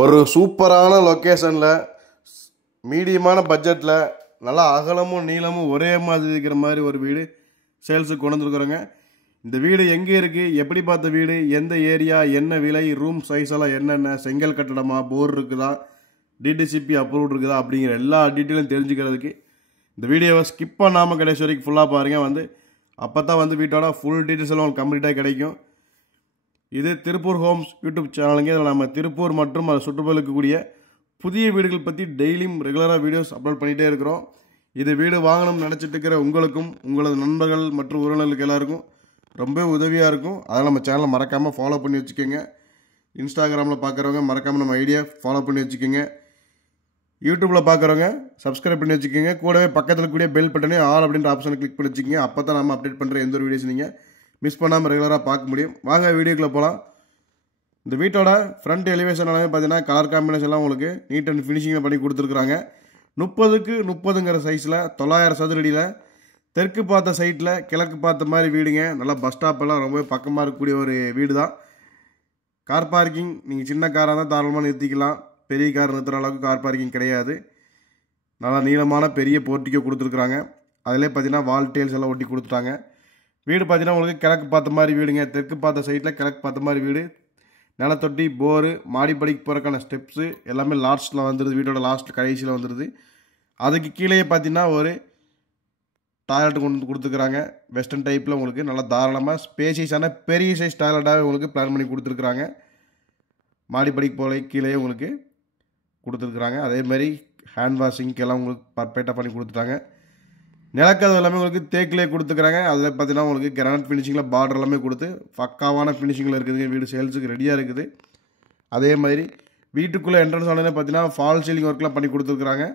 ஒரு சூப்பரான லொக்கேஷனில் மீடியமான பட்ஜெட்டில் நல்லா அகலமும் நீளமும் ஒரே மாதிரி இருக்கிற மாதிரி ஒரு வீடு சேல்ஸுக்கு கொண்டு வந்துருக்குறோங்க. இந்த வீடு எங்கே இருக்குது, எப்படி பார்த்த வீடு, எந்த ஏரியா, என்ன விலை, ரூம் சைஸ் எல்லாம் என்னென்ன, செங்கல் கட்டடமா, போர் இருக்குதா, டிடிசிபி அப்ரூவ்ட் இருக்குதா அப்படிங்கிற எல்லா டீட்டெயிலும் தெரிஞ்சுக்கிறதுக்கு இந்த வீடியோவை ஸ்கிப் பண்ணாமல் கடைசி வரைக்கும் ஃபுல்லாக பாருங்கள். அப்போ தான் வீட்டோட ஃபுல் டீட்டெயில்ஸ் எல்லாம் உங்களுக்கு கம்ப்ளீட்டாக கிடைக்கும். இது திருப்பூர் ஹோம்ஸ் யூடியூப் சேனலுங்க. இதில் நம்ம திருப்பூர் மற்றும் அதை சுற்றுப்புற இருக்கக்கூடிய புதிய வீடுகள் பற்றி டெய்லியும் ரெகுலராக வீடியோஸ் அப்லோட் பண்ணிகிட்டே இருக்கிறோம். இது வீடு வாங்கணும்னு நினச்சிட்டு இருக்கிற உங்களுக்கும் உங்களது நண்பர்கள் மற்றும் உறவினர்களுக்கு எல்லாருக்கும் ரொம்ப உதவியாக இருக்கும். அதனால் நம்ம சேனலை மறக்காமல் ஃபாலோ பண்ணி வச்சுக்கோங்க. இன்ஸ்டாகிராமில் பார்க்குறவங்க மறக்காமல் நம்ம ஐடியா ஃபாலோ பண்ணி வச்சுக்கோங்க. யூடியூப்பில் பார்க்குறவங்க சப்ஸ்கிரைப் பண்ணி வச்சுக்கோங்க. கூடவே பக்கத்தில் கூடிய பெல் பட்டனே ஆல் அப்படின்ற ஆப்ஷனை கிளிக் பண்ணி வச்சுக்கோங்க. அப்போ தான் நம்ம அப்டேட் பண்ணுற எந்த ஒரு வீடியோஸ் நீங்கள் மிஸ் பண்ணாமல் ரெகுலராக பார்க்க முடியும். வாங்க வீடியோக்குள்ளே போகலாம். இந்த வீட்டோட ஃப்ரண்ட் எலிவேஷன் எல்லாமே பார்த்தீங்கன்னா கலர் காம்பினேஷன்லாம் உங்களுக்கு நீட் அண்ட் ஃபினிஷிங்கில் பண்ணி கொடுத்துருக்குறாங்க. 30க்கு 30ங்கிற சைஸில் 900 சதுரடியில் தெற்கு பார்த்த சைட்டில் கிழக்கு பார்த்த மாதிரி வீடுங்க. நல்லா பஸ் ஸ்டாப்பெல்லாம் ரொம்ப பக்கமாக இருக்கக்கூடிய ஒரு வீடு தான். கார் பார்க்கிங் நீங்கள் சின்ன காராக தான் தாராளமாக நிறுத்திக்கலாம். பெரிய கார் நிறுத்துகிற அளவுக்கு கார் பார்க்கிங் கிடையாது. நல்லா நீளமான பெரிய போர்ட்டிக்கோ கொடுத்துருக்குறாங்க. அதிலே பார்த்தீங்கன்னா வால் டேல்ஸ் எல்லாம் ஒட்டி கொடுத்துட்டாங்க. வீடு பார்த்தீங்கன்னா உங்களுக்கு கிழக்கு பார்த்த மாதிரி வீடுங்க. தெற்கு பார்த்த சைட்டில் கிழக்கு பார்த்த மாதிரி வீடு. நிலத்தொட்டி, போரு, மாடிப்படிக்கு போகிறக்கான ஸ்டெப்ஸு எல்லாமே லாஸ்ட்டில் வந்துடுது. வீட்டோட லாஸ்ட் கடைசியில் வந்துடுது. அதுக்கு கீழே பார்த்தீங்கன்னா ஒரு டாய்லெட் கொண்டு வந்து கொடுத்துருக்குறாங்க. வெஸ்டர்ன் டைப்பில் உங்களுக்கு நல்லா தாராளமாக ஸ்பேசியஸான பெரிய சைஸ் டாய்லெட்டாகவே உங்களுக்கு பிளான் பண்ணி கொடுத்துருக்குறாங்க. மாடிப்படிக்கு போல கீழே உங்களுக்கு கொடுத்துருக்குறாங்க. அதேமாதிரி ஹேண்ட் வாஷிங்க்கெல்லாம் உங்களுக்கு பர்ஃபெக்டாக பண்ணி கொடுத்துட்டாங்க. நிலக்கதவு எல்லாமே உங்களுக்கு தேக்கிலே கொடுத்துக்கிறாங்க. அதில் பார்த்தீங்கன்னா உங்களுக்கு கிரானைட் ஃபினிஷிங்கில் பார்டர் எல்லாமே கொடுத்து பக்காவான ஃபினிஷிங்கில் இருக்குதுங்க. வீடு சேல்ஸுக்கு ரெடியாக இருக்குது. அதே மாதிரி வீட்டுக்குள்ளே என்ட்ரன்ஸ் ஆனதே பார்த்தீங்கன்னா ஃபால் சீலிங் ஒர்க்லாம் பண்ணி கொடுத்துருக்குறாங்க.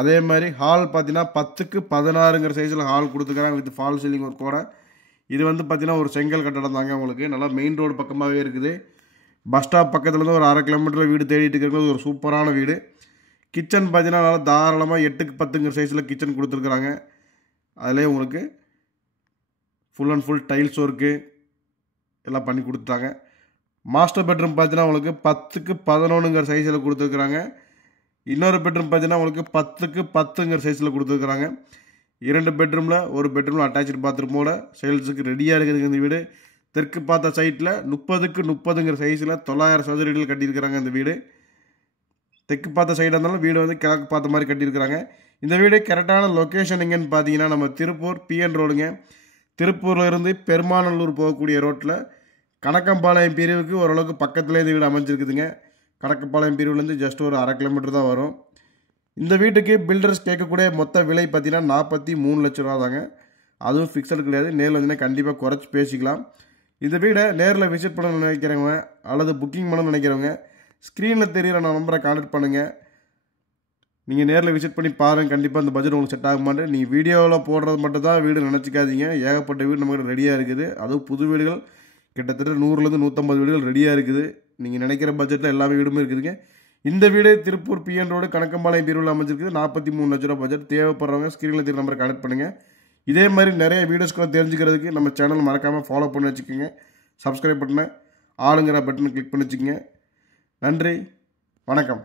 அதே மாதிரி ஹால் பார்த்தீங்கன்னா 10க்கு 16ங்கிற சைஸில் ஹால் கொடுத்துருக்குறாங்க வித் ஃபால் சீலிங் ஒர்க்கோட. இது பார்த்தீங்கன்னா ஒரு செங்கல் கட்டடம் தாங்க. உங்களுக்கு நல்லா மெயின் ரோடு பக்கமாகவே இருக்குது. பஸ் ஸ்டாப் பக்கத்துலேருந்து ஒரு 1/2 கிலோமீட்டர் வீடு தேடிட்டு இருக்கிறது ஒரு சூப்பரான வீடு. கிச்சன் பார்த்தீங்கன்னா நல்லா தாராளமாக 8க்கு 10ங்கிற சைஸில் கிச்சன் கொடுத்துருக்குறாங்க. அதிலே உங்களுக்கு full and full tiles work எல்லாம் பண்ணி கொடுத்துட்டாங்க. மாஸ்டர் பெட்ரூம் பார்த்தீங்கன்னா உங்களுக்கு 10க்கு 11ங்கிற சைஸில் கொடுத்துருக்குறாங்க. இன்னொரு பெட்ரூம் பார்த்தீங்கன்னா உங்களுக்கு 10க்கு 10ங்கிற சைஸில் கொடுத்துருக்குறாங்க. 2 பெட்ரூமில் ஒரு பெட்ரூமில் அட்டாச்சு பாத்ரூமோட சேல்ஸுக்கு ரெடியாக இருக்குதுங்க. இந்த வீடு தெற்கு பார்த்த சைட்டில் 30க்கு 30ங்கிற சைஸில் 900 சதுரடியில் கட்டியிருக்கிறாங்க. இந்த வீடு தெற்கு பார்த்த சைடாக இருந்தாலும் வீடு கிழக்கு பார்த்த மாதிரி கட்டியிருக்கிறாங்க. இந்த வீடு கரெக்டான லொக்கேஷன் எங்கன்னு பார்த்தீங்கன்னா நம்ம திருப்பூர் பிஎன் ரோடுங்க. திருப்பூரில் இருந்து பெருமாநல்லூர் போகக்கூடிய ரோட்டில் கணக்கம்பாளையம் பிரிவுக்கு ஓரளவுக்கு பக்கத்துலேயே இந்த வீடு அமைஞ்சிருக்குதுங்க. கணக்கம்பாளையம் பிரிவுலேருந்து ஜஸ்ட் ஒரு 1/2 கிலோமீட்டர் தான் வரும். இந்த வீட்டுக்கு பில்டர்ஸ் கேட்கக்கூடிய மொத்த விலை பார்த்தீங்கன்னா 43 லட்ச ரூபா தாங்க. அதுவும் ஃபிக்ஸடு கிடையாது. நேரில் வந்தீங்கன்னா கண்டிப்பாக குறைச்சி பேசிக்கலாம். இந்த வீடை நேரில் விசிட் பண்ண நினைக்கிறவங்க அல்லது புக்கிங் பண்ண நினைக்கிறவங்க ஸ்க்ரீனில் தெரிகிற நம்பரை கான்டாக்ட் பண்ணுங்கள். நீங்கள் நேரில் விசிட் பண்ணி பாருங்கள். கண்டிப்பாக அந்த பட்ஜெட் உங்களுக்கு செட் ஆக மாட்டேன். நீங்கள் வீடியோவில் போடுறது மட்டும் தான் வீடு நினச்சிக்காதீங்க. ஏகப்பட்ட வீடு நம்மகிட்ட ரெடியாக இருக்குது. அதுவும் புது வீடுகள் கிட்டத்தட்ட 100லேருந்து 150 வீடுகள் ரெடியாக இருக்குது. நீங்கள் நினைக்கிற பட்ஜெட்டில் எல்லா வீடுமே இருக்குதுங்க. இந்த வீடு திருப்பூர் பிஎன் ரோடு கணக்கம்பாளையம் பிரிவில் அமைஞ்சிருக்குது. 43 லட்ச ரூபா பட்ஜெட். தேவைப்படுறவங்க ஸ்க்ரீனில் தெரிகிற நம்பரை கான்டாக்ட் பண்ணுங்கள். இதே மாதிரி நிறைய வீடியோஸ்களை தெரிஞ்சுக்கிறதுக்கு நம்ம சேனல் மறக்காமல் ஃபாலோ பண்ணி வச்சுக்கோங்க. சப்ஸ்கிரைப் பண்ண ஆளுங்கிற பட்டனை கிளிக் பண்ணி வச்சுக்கோங்க. நன்றி, வணக்கம்.